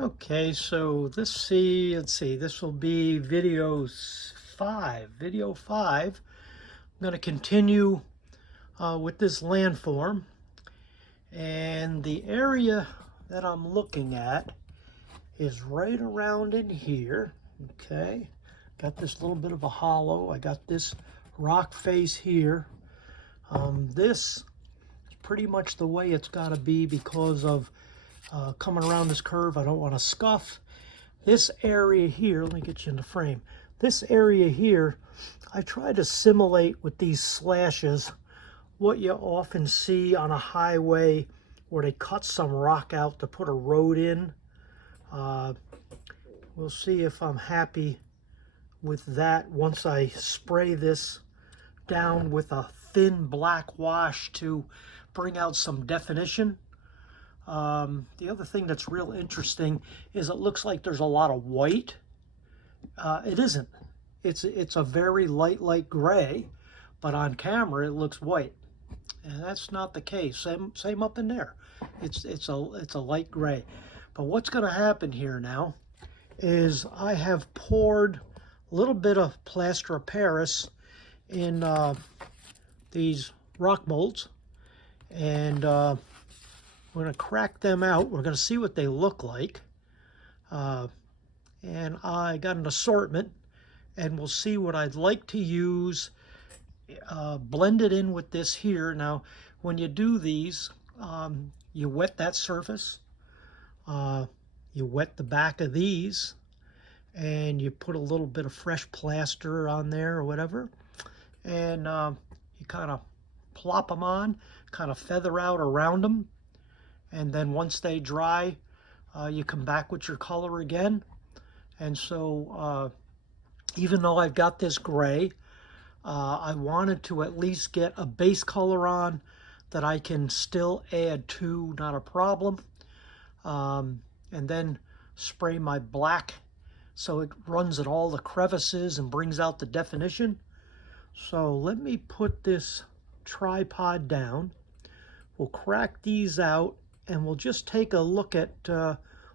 Okay, so let's see, this will be video 5. Video 5. I'm going to continue with this landform. And the area that I'm looking at is right around in here. Okay, got this little bit of a hollow. I got this rock face here. This is pretty much the way it's got to be because of coming around this curve. I don't want to scuff. This area here, let me get you in the frame. This area here, I try to simulate with these slashes what you often see on a highway where they cut some rock out to put a road in. We'll see if I'm happy with that once I spray this down with a thin black wash to bring out some definition. The other thing that's real interesting is it looks like there's a lot of white. It isn't. It's a very light gray, but on camera it looks white, and that's not the case. Same up in there. It's a light gray. But what's going to happen here now is I have poured a little bit of plaster of Paris in these rock molds, and we're going to crack them out. We're going to see what they look like. And I got an assortment, and we'll see what I'd like to use blended in with this here. Now, when you do these, you wet that surface, you wet the back of these, and you put a little bit of fresh plaster on there or whatever, and you kind of plop them on, kind of feather out around them, and then once they dry, you come back with your color again. And so even though I've got this gray, I wanted to at least get a base color on that I can still add to, not a problem. And then spray my black so it runs at all the crevices and brings out the definition. So let me put this tripod down. We'll crack these out and we'll just take a look at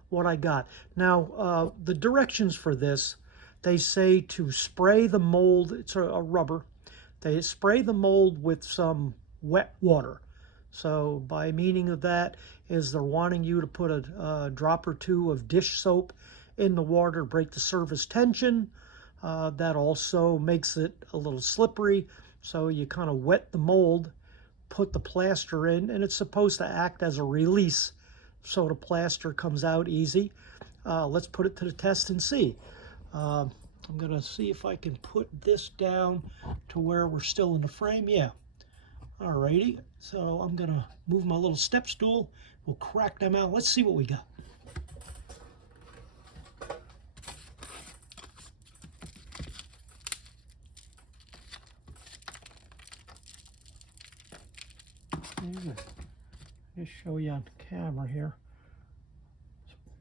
what I got. Now, the directions for this, they say to spray the mold. It's a rubber. They spray the mold with some wet water. So by meaning of that is they're wanting you to put a drop or two of dish soap in the water to break the surface tension. That also makes it a little slippery. So you kind of wet the mold, put the plaster in, and it's supposed to act as a release so the plaster comes out easy. Let's put it to the test and see. I'm going to see if I can put this down to where we're still in the frame. Yeah. Alrighty. So I'm going to move my little step stool. We'll crack them out. Let's see what we got. Just show you on camera here.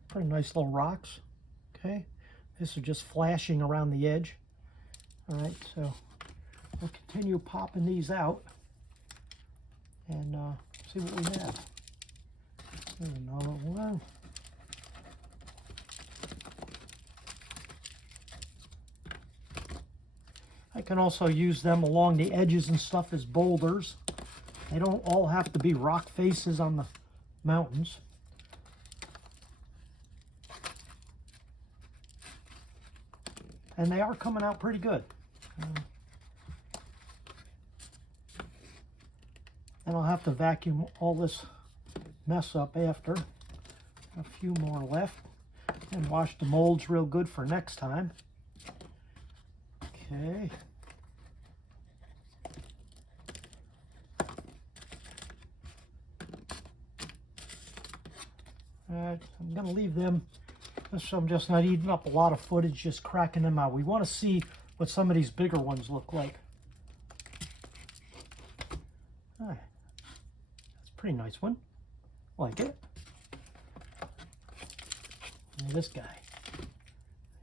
Pretty nice little rocks. Okay, this is just flashing around the edge. All right, so we'll continue popping these out and see what we have. There's another one. I can also use them along the edges and stuff as boulders. They don't all have to be rock faces on the mountains. And they are coming out pretty good. And I'll have to vacuum all this mess up after. A few more left. And wash the molds real good for next time. Okay. Alright, I'm going to leave them, so I'm just not eating up a lot of footage, just cracking them out. We want to see what some of these bigger ones look like. That's a pretty nice one. Like it. And this guy.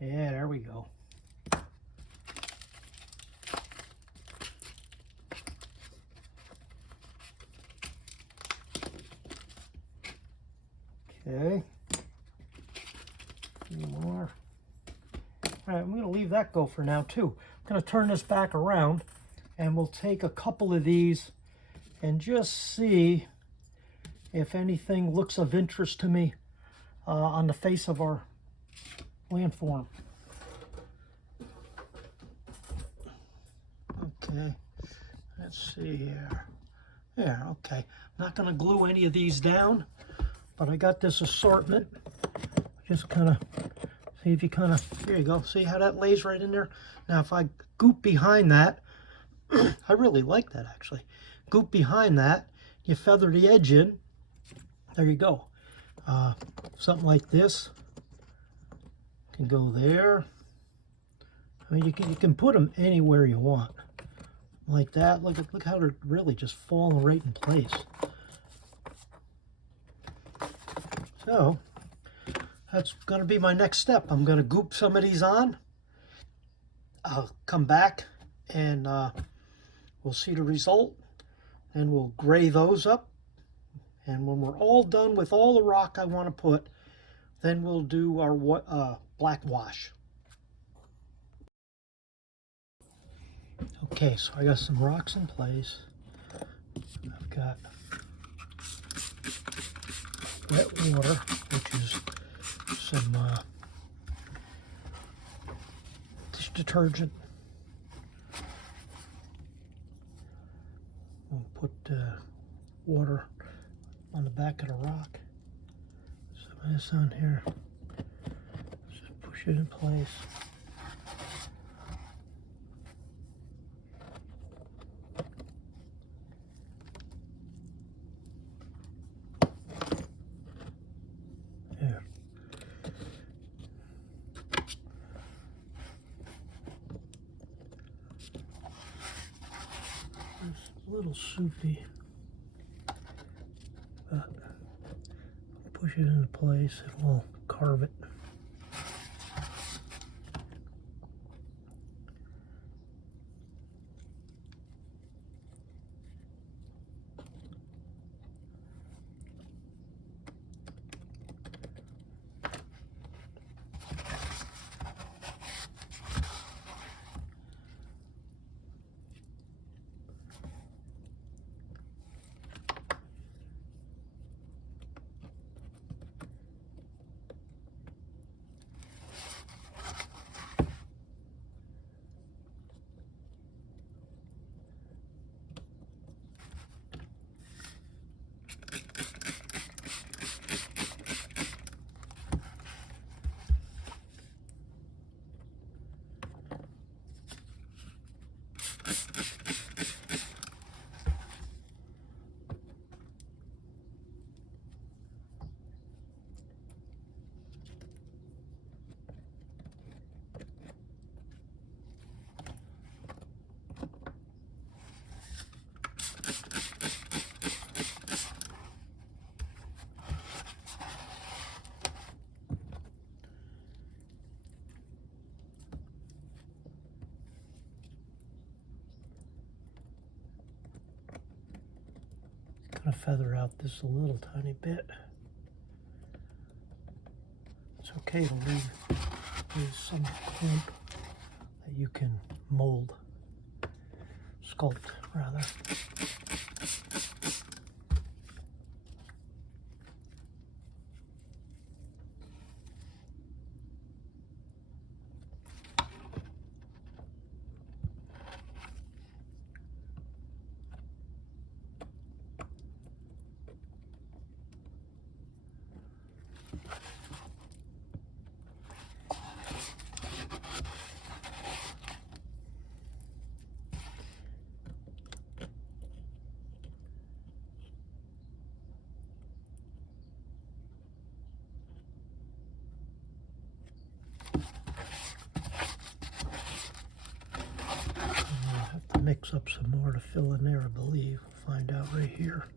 Yeah, there we go. Okay. All right, I'm going to leave that go for now too. I'm going to turn this back around and we'll take a couple of these and just see if anything looks of interest to me on the face of our landform. Okay, let's see here. Yeah, okay. I'm not going to glue any of these down, but I got this assortment. Just kind of see if you kind of, there you go. See how that lays right in there? Now if I goop behind that, I really like that actually. Goop behind that, you feather the edge in. There you go. Something like this can go there. I mean, you can put them anywhere you want, like that. Look how they're really just falling right in place. So that's going to be my next step. I'm going to goop some of these on. I'll come back and we'll see the result, and we'll gray those up. And when we're all done with all the rock I want to put, then we'll do our black wash. Okay, so I got some rocks in place. I've got wet water, which is some dish detergent. We'll put water on the back of the rock. Some of this on here. Just push it in place. There. It's a little soupy, but push it into place and we'll carve it. Gonna feather out this a little tiny bit. It's okay to leave some clump that you can mold, sculpt rather. Mix up some more to fill in there, I believe. We'll find out right here.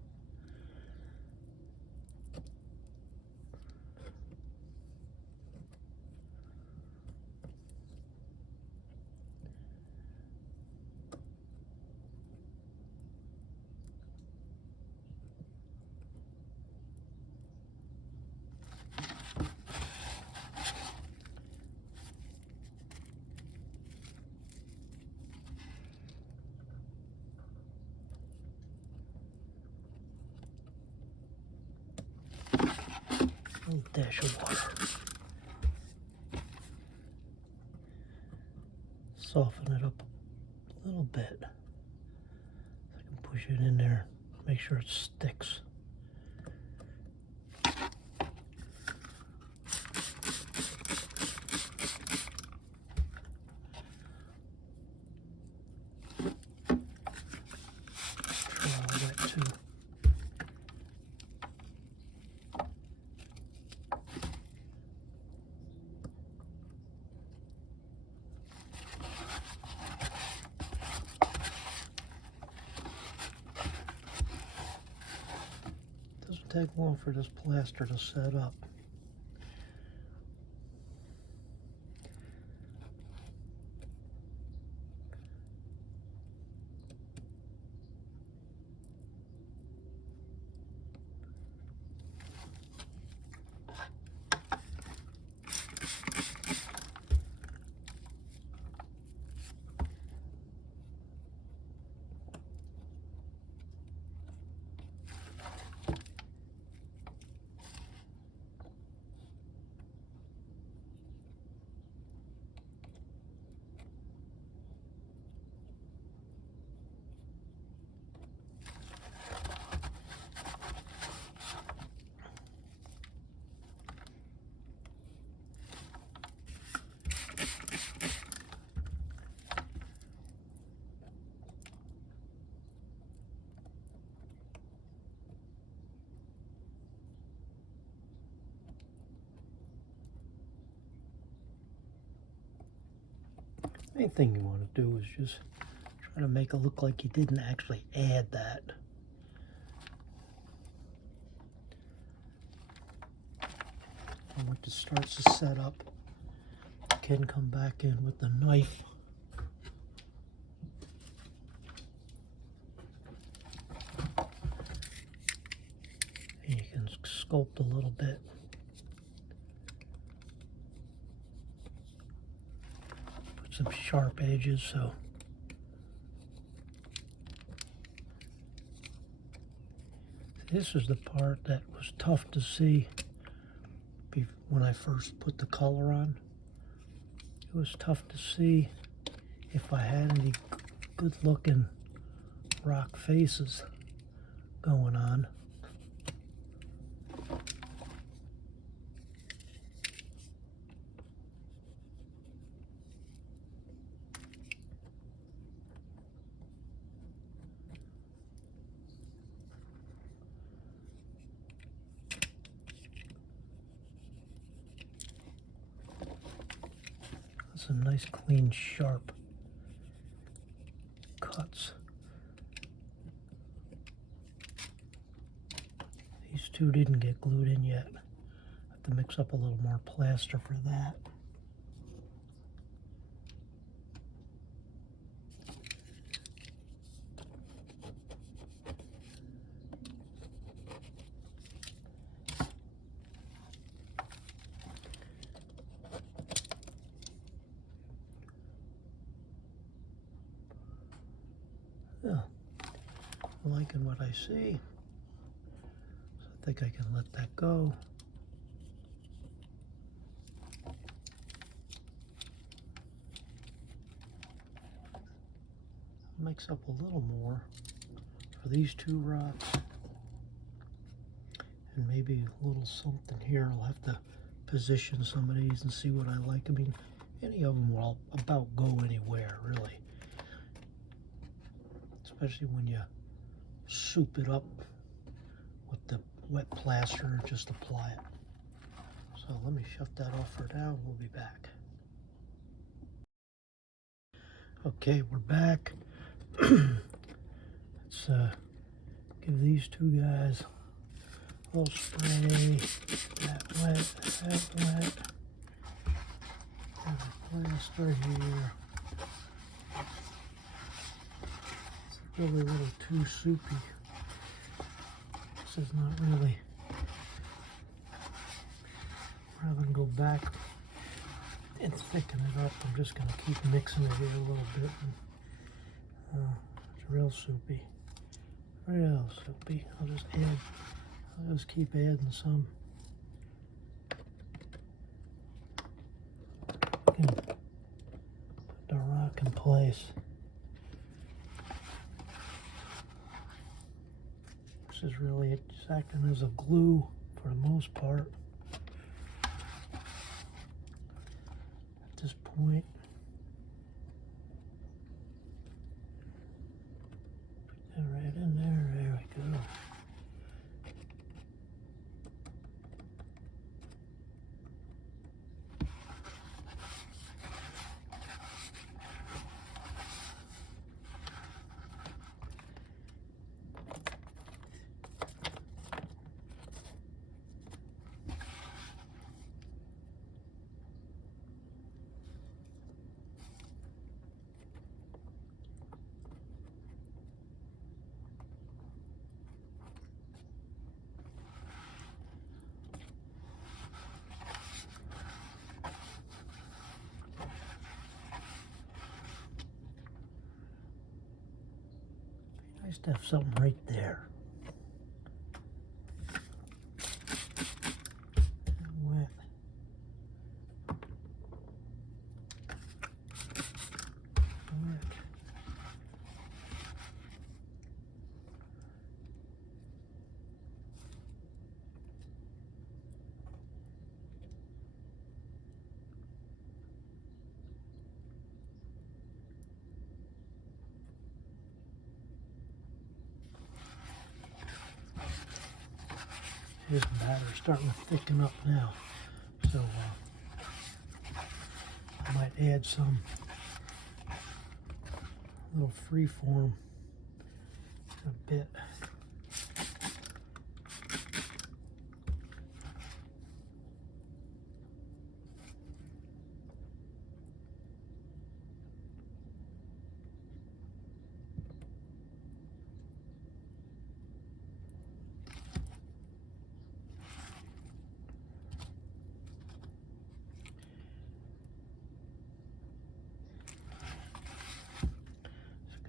dash of water. Soften it up a little bit. I can push it in there, make sure it sticks. Doesn't take long for this plaster to set up. Main thing you want to do is just try to make it look like you didn't actually add that. And once it starts to set up, you can come back in with the knife. And you can sculpt a little bit. Some sharp edges, so this is the part that was tough to see when I first put the color on. It was tough to see if I had any good looking rock faces going on. Some nice, clean, sharp cuts. These two didn't get glued in yet. I have to mix up a little more plaster for that. Yeah, I'm liking what I see, so I think I can let that go. Mix up a little more for these two rocks, and maybe a little something here. I'll have to position some of these and see what I like. I mean, any of them will about go anywhere, really. Especially when you soup it up with the wet plaster and just apply it. So let me shut that off for now. We'll be back. Okay, we're back. Let's give these two guys a little spray. That wet, that wet. Have a plaster here. Really a little too soupy. This is not really. Rather than go back and thicken it up, I'm just going to keep mixing it here a little bit. And, it's real soupy. Real soupy. I'll just keep adding some. back in place. This is really just acting as a glue for the most part. At this point, put that right in there. There we go. Nice to have something right there. Wet. Wet. This batter's starting to thicken up now, so I might add some little free form a bit.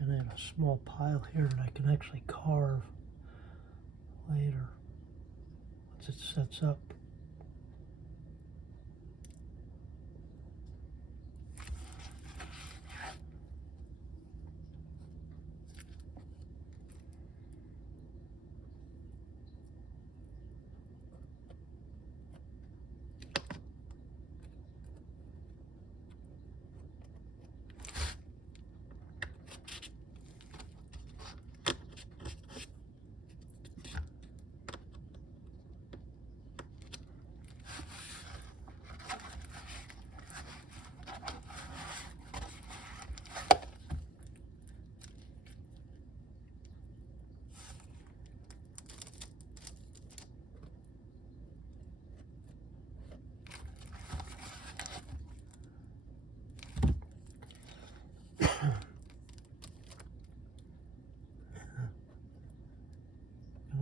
And then a small pile here that I can actually carve later once it sets up.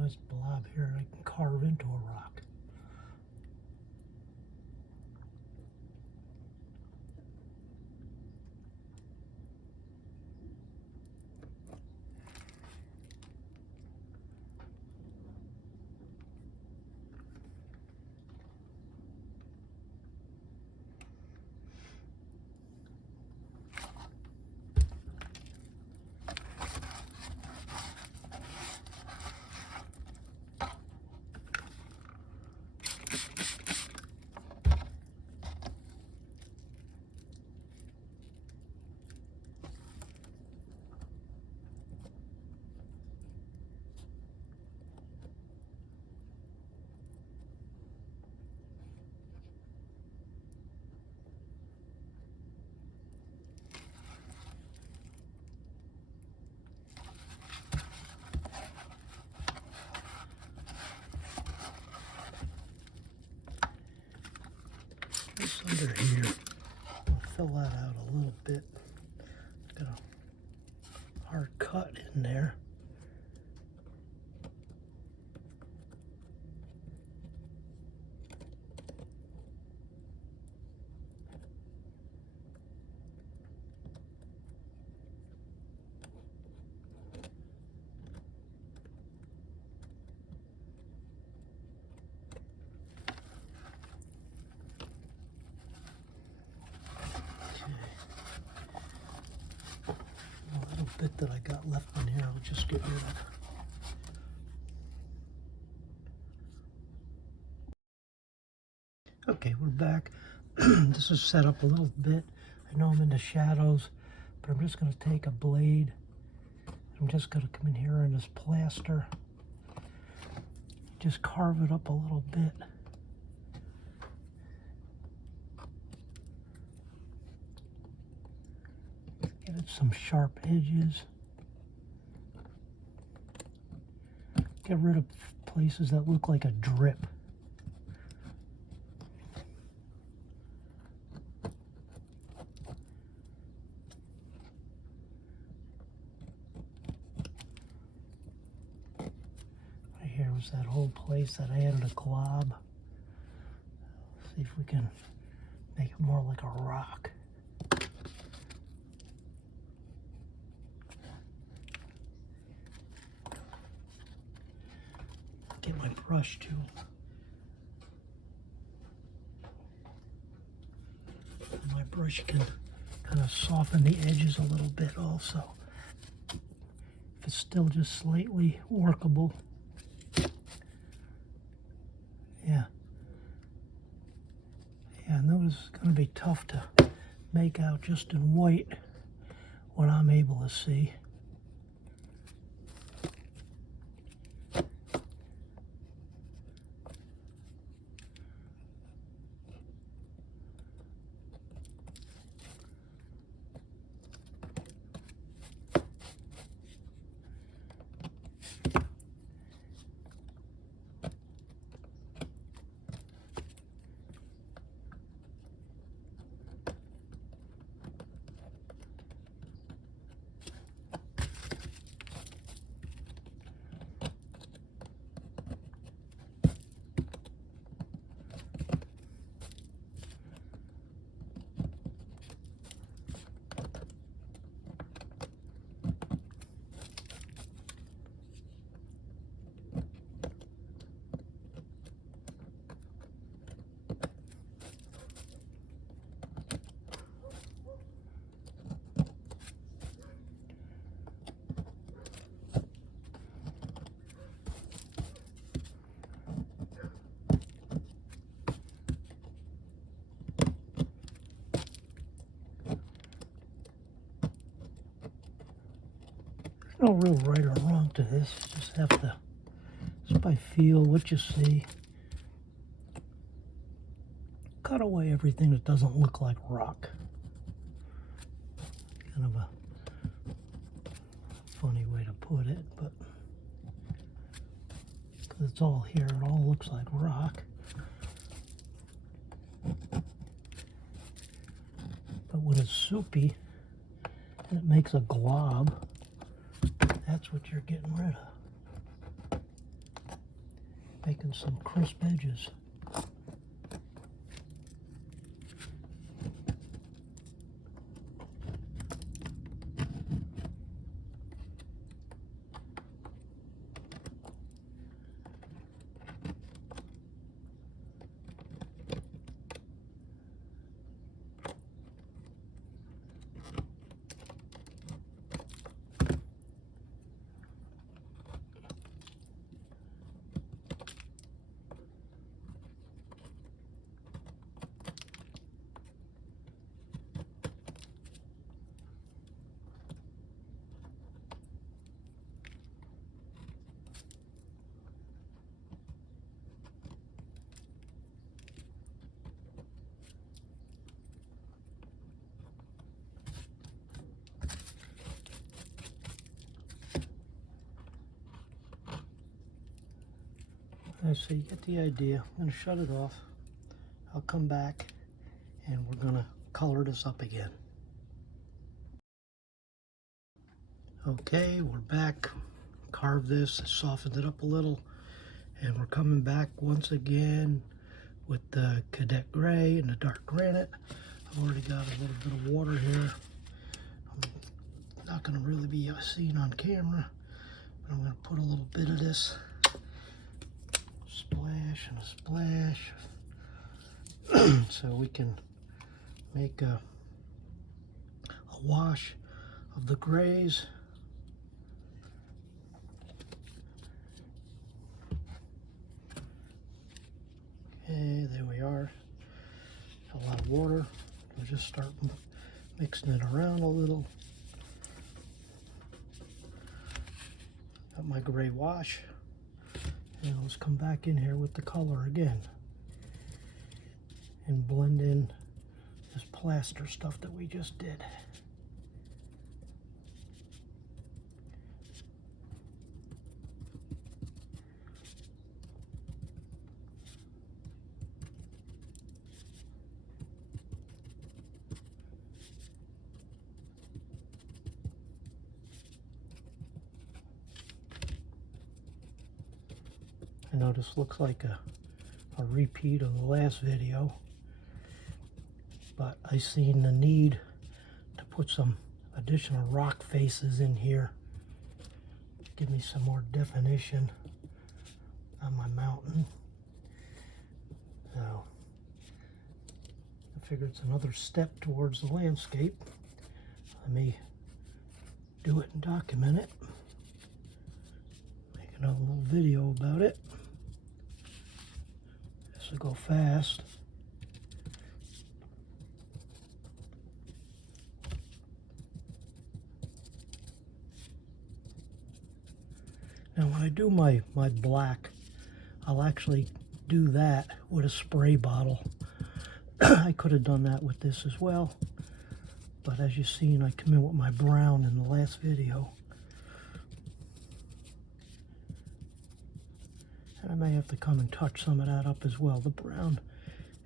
Nice blob here I can carve into a rock. This under here, I'll fill that out a little bit. It's got a hard cut in there. bit that I got left on here, I'll just get rid of. Okay, we're back. This is set up a little bit. I know I'm in the shadows, but I'm just going to take a blade. I'm just going to come in here in this plaster. Just carve it up a little bit. Give it some sharp edges. Get rid of places that look like a drip. Here was that whole place that I added a glob. See if we can make it more like a rock. Get my brush too. My brush can kind of soften the edges a little bit also. If it's still just slightly workable. Yeah, I know this is going to be tough to make out just in white what I'm able to see. No real right or wrong to this. You just have to, just by feel, what you see. Cut away everything that doesn't look like rock. Kind of a funny way to put it, but because it's all here, it all looks like rock. But when it's soupy, and it makes a glob, that's what you're getting rid of. Making some crisp edges. So you get the idea. I'm going to shut it off. I'll come back and we're going to color this up again. Okay, we're back. Carved this, softened it up a little, and we're coming back once again with the cadet gray and the dark granite. I've already got a little bit of water here. I'm not going to really be seen on camera, but I'm going to put a little bit of this. Splash and a splash so we can make a wash of the grays. there we are. A lot of water. We'll just start mixing it around a little. Got my gray wash. And let's come back in here with the color again. And blend in this plaster stuff that we just did. I know this looks like a repeat of the last video, but I seen the need to put some additional rock faces in here. Give me some more definition on my mountain. So I figured it's another step towards the landscape. Let me do it and document it. Make another little video about it. This will go fast. Now when I do my black, I'll actually do that with a spray bottle. I could have done that with this as well, but as you've seen, I come in with my brown in the last video. And I may have to come and touch some of that up as well. The brown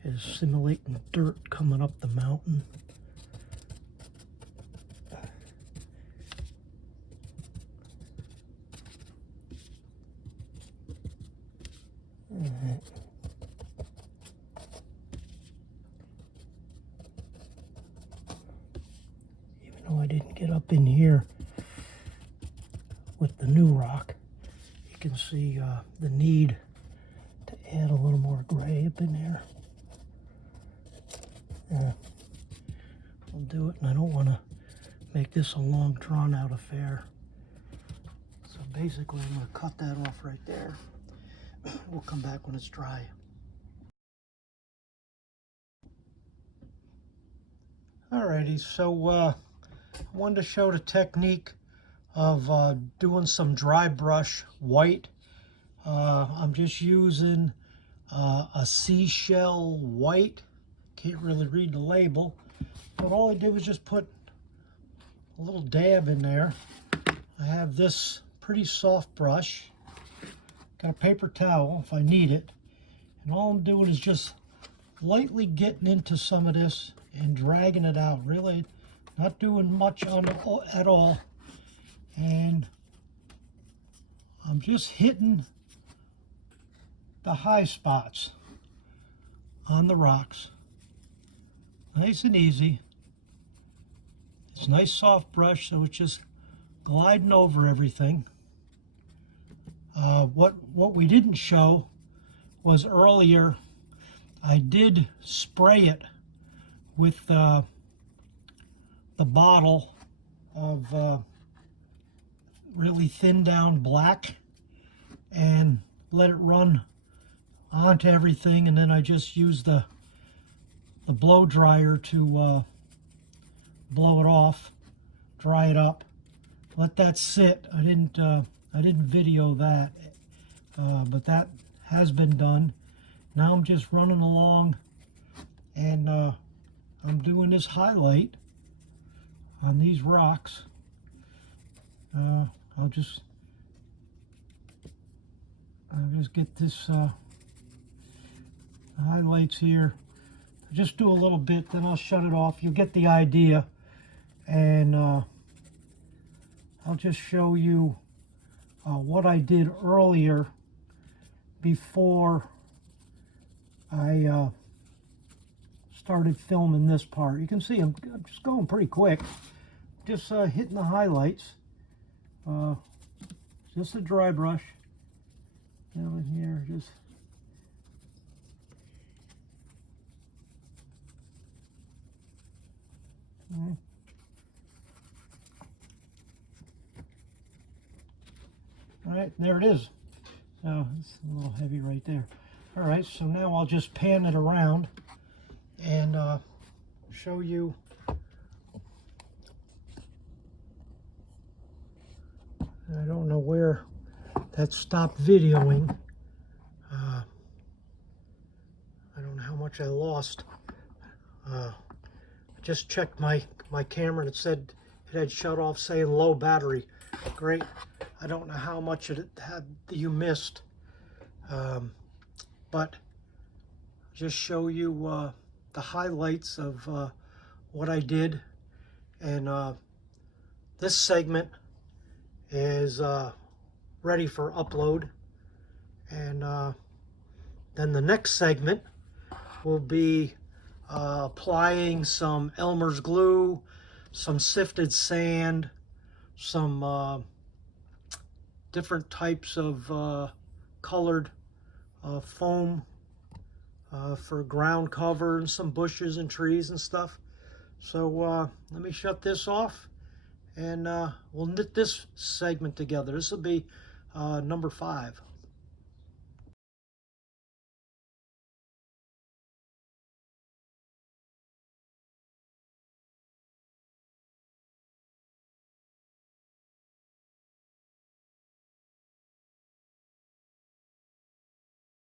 is simulating dirt coming up the mountain. Even though I didn't get up in here with the new rock, you can see the need to add a little more gray up in there. I'll do it, and I don't want to make this a long drawn out affair. So basically I'm going to cut that off right there. We'll come back when it's dry. Alrighty, so I wanted to show the technique of doing some dry brush white. I'm just using a seashell white. Can't really read the label, but all I did was just put a little dab in there. I have this pretty soft brush. Got a paper towel if I need it. And all I'm doing is just lightly getting into some of this and dragging it out. Really not doing much on it at all. And I'm just hitting the high spots on the rocks. Nice and easy. It's a nice soft brush, so it's just gliding over everything. What we didn't show was earlier I did spray it with the bottle of really thin down black and let it run onto everything, and then I just used the blow dryer to blow it off, dry it up, let that sit. I didn't video that, but that has been done. Now I'm just running along, and I'm doing this highlight on these rocks. I'll just get this highlights here. I'll just do a little bit, then I'll shut it off. You'll get the idea, and I'll just show you what I did earlier before I started filming this part. You can see I'm just going pretty quick, just hitting the highlights. Just a dry brush down in here, just okay. All right, there it is. So it's a little heavy right there. All right, so now I'll just pan it around and show you. I don't know where that stopped videoing. I don't know how much I lost. I just checked my camera and it said it had shut off saying low battery. Great. I don't know how much it had you missed. But just show you the highlights of what I did. And this segment is ready for upload. And then the next segment will be applying some Elmer's glue, some sifted sand, some different types of colored foam for ground cover, and some bushes and trees and stuff. So let me shut this off and we'll knit this segment together. This will be number 5.